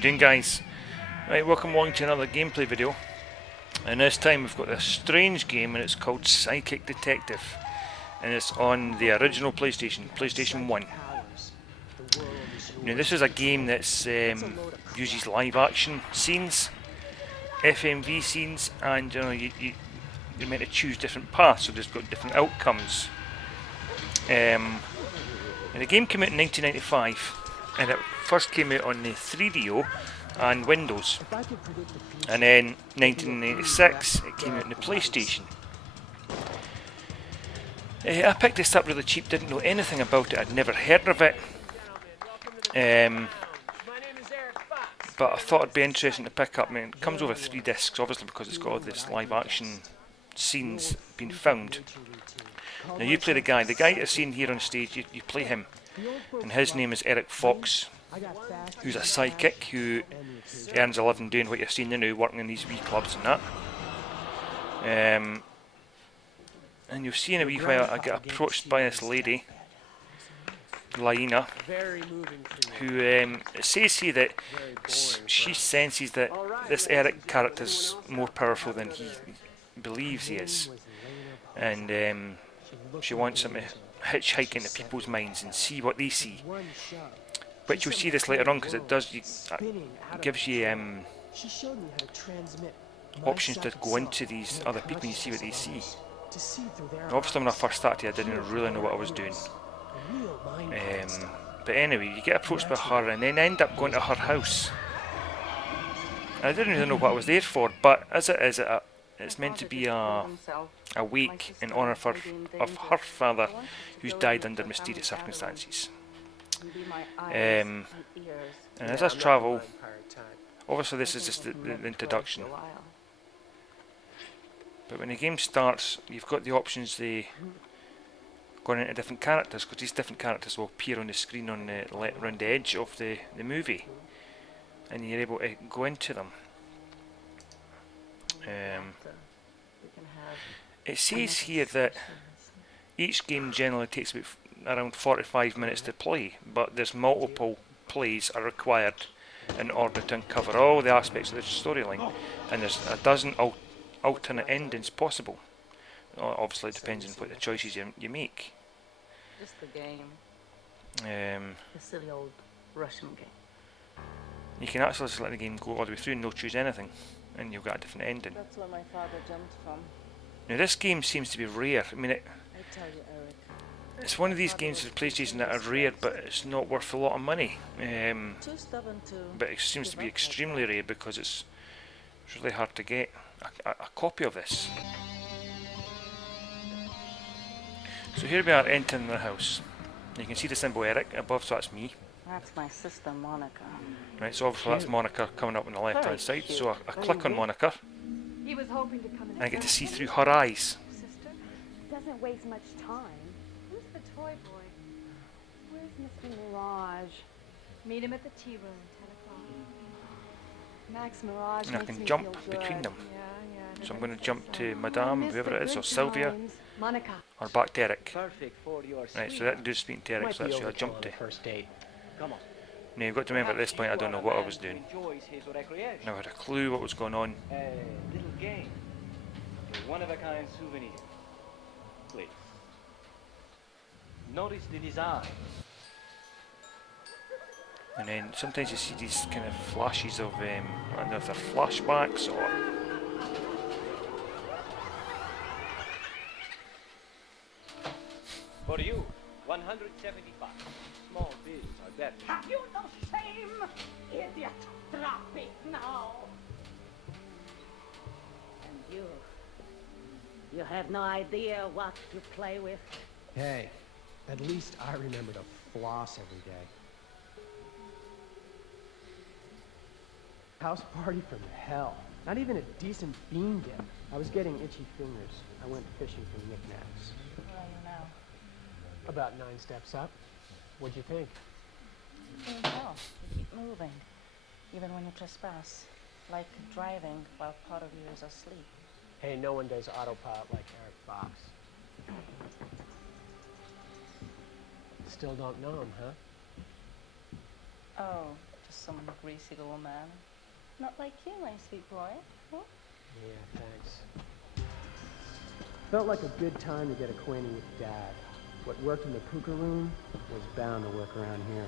you doing, guys? Right, welcome along to another gameplay video. And this time we've got a strange game, and it's called Psychic Detective. And it's on the original PlayStation 1. Now this is a game that uses live action scenes, FMV scenes, and you're meant to choose different paths, so there's got different outcomes. And the game came out in 1995, and it first came out on the 3DO and Windows, and then 1996 it came out on the PlayStation. I picked this up really cheap, didn't know anything about it, I'd never heard of it, but I thought it'd be interesting to pick up. I mean, it comes over 3 discs, obviously, because it's got all this live action scenes being filmed. Now you play the guy that's seen here on stage, you play him, and his name is Eric Fox, who's a psychic who earns a living doing what you're seeing now, working in these wee clubs and that. And you'll see in a wee while I get approached by this lady, Laina, who it says here that she senses that this Eric character's more powerful than he believes he is, and she wants him to hitchhike into people's minds and see what they see. But you'll see this later on, because it gives you options to go into these other people and you see what they see. Now, obviously when I first started I didn't really know what I was doing. But anyway, you get approached by her and then end up going to her house. I didn't really know what I was there for, but as it is, it's meant to be a wake in honour of her father, who's died under mysterious circumstances. And as I travel, obviously this is just the introduction, but when the game starts you've got the options going into different characters, because these different characters will appear on the screen on the around the edge of the movie, and you're able to go into them. It says here that each game generally takes about around 45 minutes to play, but there's multiple plays are required in order to uncover all the aspects of the storyline, and there's a dozen alternate endings possible. Obviously it depends on what the choices you make. Just the game. The silly old Russian game. You can actually just let the game go all the way through and not choose anything, and you've got a different ending. That's where my father jumped from. Now this game seems to be rare. I mean, I tell you, Eric, it's one of these games for PlayStation that are rare, but it's not worth a lot of money. too stubborn to But it seems to be extremely rare because it's really hard to get a copy of this. So here we are entering the house. You can see the symbol Eric above, so that's me. That's my sister Monica. Right, so obviously that's Monica coming up on the left hand side. So I click on Monica, He was hoping to come and I get to see through her eyes. Sister doesn't waste much time. Who's the toy boy? Where's Mr. Mirage? Meet him at the tea room, 10 o'clock. Max Mirage. And I makes can me jump feel between good. them. Yeah, So I'm going to jump to Madame, whoever it is, or Sylvia, Monica. or back to Eric. Perfect for your Right, so that does speak to Eric, so that's who I jumped to. First date. Come on. Now you've got to remember at this point I don't know what I was doing. Enjoys his recreation. Now I had a clue what was going on. A little game. A one-of-a-kind souvenir. Please. Notice the design. And then sometimes you see these kind of flashes of, I don't know if they're flashbacks or... For you, 175. Small bills are better. Have you no shame? Idiot. Drop it now. And you have no idea what to play with. Hey, at least I remember to floss every day. House party from hell. Not even a decent bean dip. I was getting itchy fingers. I went fishing for knickknacks. Where are you now? About 9 steps up. What'd you think? Can't tell. You keep moving, even when you trespass, like driving while part of you is asleep. Hey, no one does autopilot like Eric Fox. Still don't know him, huh? Oh, for some greasy little man. Not like you, my sweet boy. Huh? Yeah, thanks. Felt like a good time to get acquainted with Dad. What worked in the puka room was bound to work around here.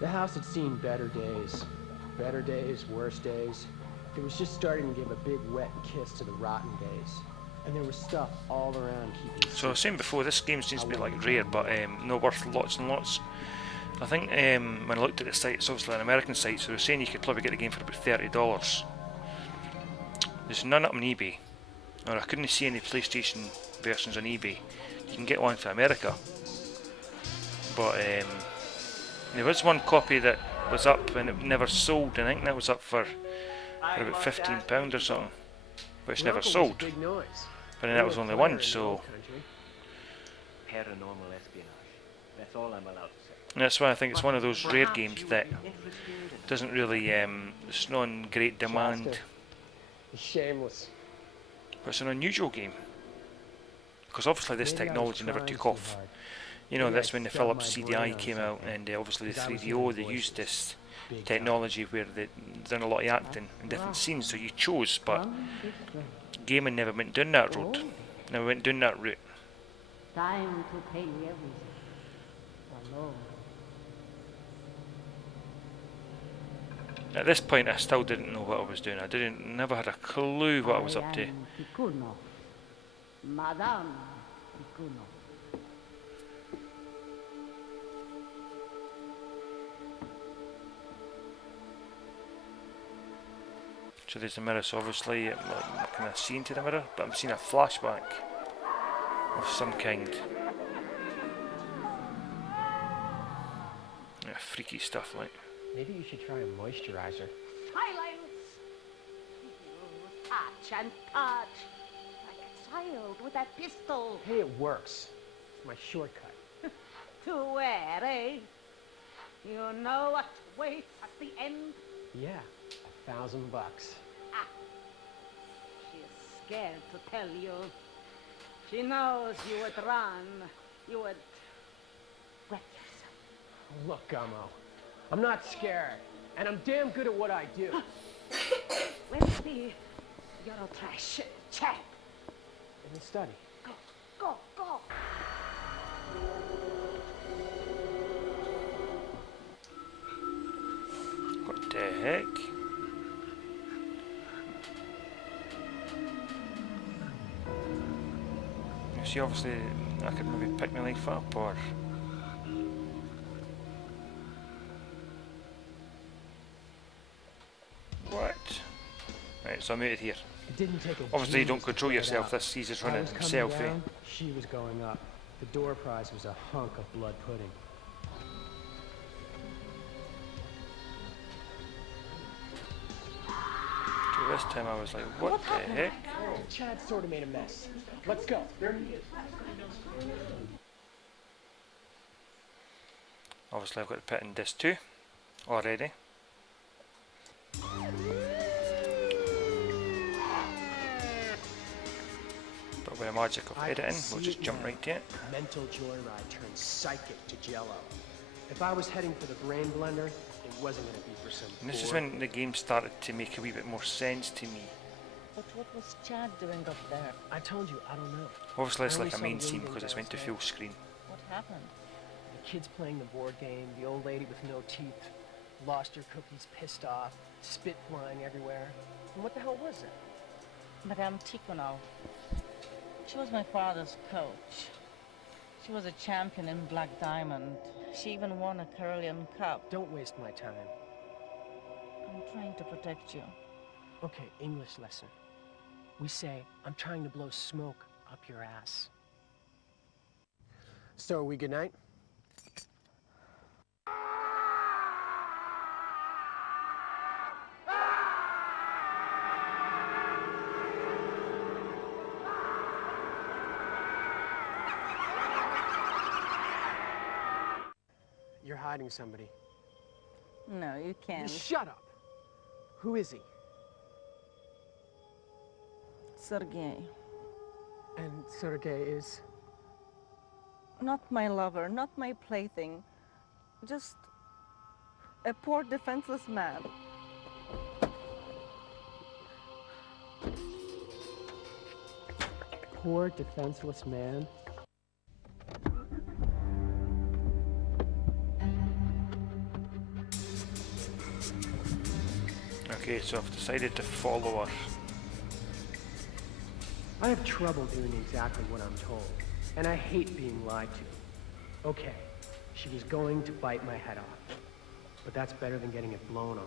The house had seen better days. Better days, worse days. It was just starting to give a big wet kiss to the rotten days. And there was stuff all around keeping. So I was saying before, this game seems to be like rare, but not worth lots and lots. I think when I looked at the site, it's obviously an American site, so they're saying you could probably get the game for about $30. There's none up on eBay, or I couldn't see any PlayStation versions on eBay. You can get one for America, but there was one copy that was up and it never sold, and I think that was up for about £15 or something, but it's never sold. But then that was only one, so Paranormal espionage. That's all I'm allowed to say. and that's why I think it's one of those rare games that doesn't really, it's not in great demand, Shameless. but it's an unusual game, because obviously this technology never took off. You know, that's when the Philips CDI came out, and obviously the 3DO, they used this technology where they've done a lot of acting in different scenes, so you chose, but gaming never went down that road, never went down that route. Time to pay everything. Alone. At this point I still didn't know what I was doing. I never had a clue what I was up to. Picuno. Madame Picuno. So there's the mirror, so obviously I'm kind of seeing to the mirror, but I'm seeing a flashback of some kind. Yeah, freaky stuff like. Maybe you should try a moisturizer. Silence! You touch and touch. Like a child with a pistol. Hey, it works. It's my shortcut. To where, eh? You know what waits at the end? Yeah, $1,000. Ah. She's scared to tell you. She knows you would run. You would wet yourself. Look, Gummo, I'm not scared, and I'm damn good at what I do. Where's the Eurotrash chap? In the study. Go, go, go. What the heck? You see, obviously I could maybe pick my life up, or what? Right, so I'm out of here. It didn't take a Obviously you don't genius to control figure it yourself, out. this Caesar's I running was coming himself, eh? down, she was going up. The door prize was a hunk of blood pudding. So this time I was like, what the heck? Chad sort of made a mess. Let's go. There he is. Obviously I've got to put in this too, already. But with the magic of editing, we'll just jump right to it. Mental joyride turned psychic to jello. If I was heading for the brain blender, it wasn't going to be for some And this is poor- when the game started to make a wee bit more sense to me. But what was Chad doing up there? I told you, I don't know. Obviously it's I like a only main saw scene windows because it's meant to downstairs. full screen. What happened? The kids playing the board game, the old lady with no teeth, lost her cookies, pissed off, spit flying everywhere. And what the hell was that? Madame Tikhonov. She was my father's coach. She was a champion in Black Diamond. She even won a Carolean Cup. Don't waste my time. I'm trying to protect you. Okay, English lesson. We say, I'm trying to blow smoke up your ass. So, are we good night? You're hiding somebody. No, you can't. Shut up! Who is he? Sergei. And Sergei is? Not my lover, not my plaything. Just a poor defenseless man. Poor defenseless man. Okay, so I've decided to follow her. I have trouble doing exactly what I'm told, and I hate being lied to. Okay, she was going to bite my head off, but that's better than getting it blown off.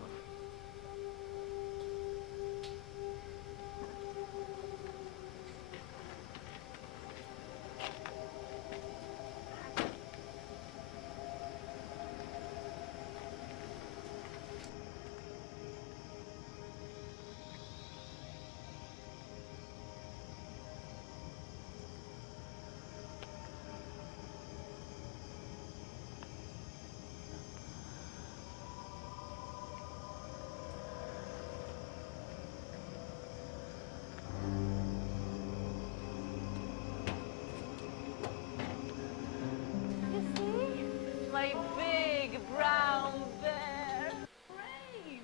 You see? My big brown bear.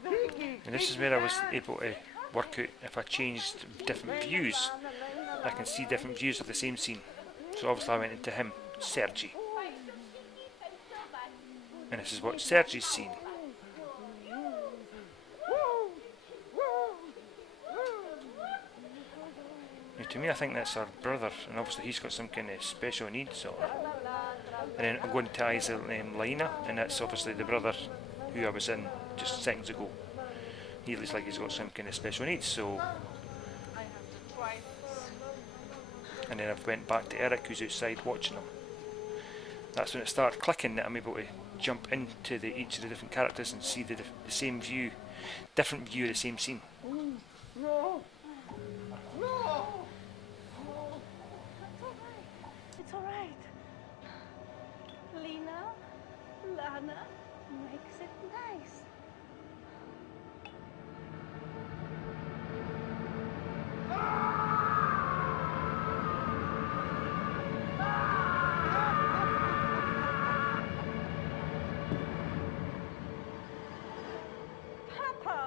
Brave. And this is where I was able to work out if I changed different views, I can see different views of the same scene. So obviously I went into him, Sergi. And this is what Sergi's seen. Now, to me I think that's our brother, and obviously he's got some kind of special needs. And then I'm going to eyes Lina, and that's obviously the brother who I was in just seconds ago. He looks like he's got some kind of special needs, so... I have to try this. And then I've went back to Eric, who's outside watching him. That's when it started clicking that I'm able to jump into each of the different characters and see the same view, different view of the same scene. No! No! It's all right. Lana makes it nice. Papa!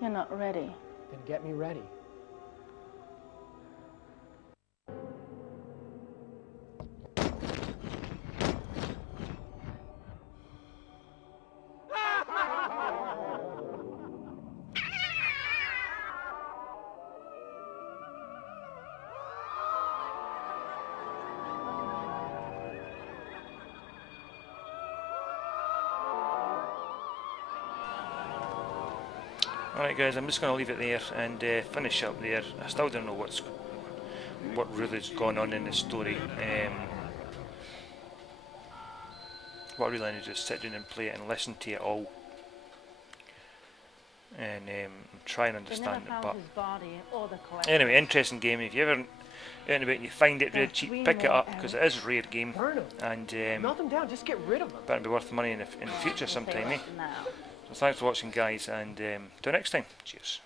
You're not ready. Then get me ready. Alright guys, I'm just going to leave it there and finish up there. I still don't know what really's gone on in the story. What I really need to do is sit down and play it and listen to it all. And try and understand it. But anyway, interesting game. If you ever out and you find it really cheap, pick it up because it is a rare game. And Melt them down, just get rid of them. that'll be worth the money in the future sometime. So thanks for watching guys, and till next time, cheers.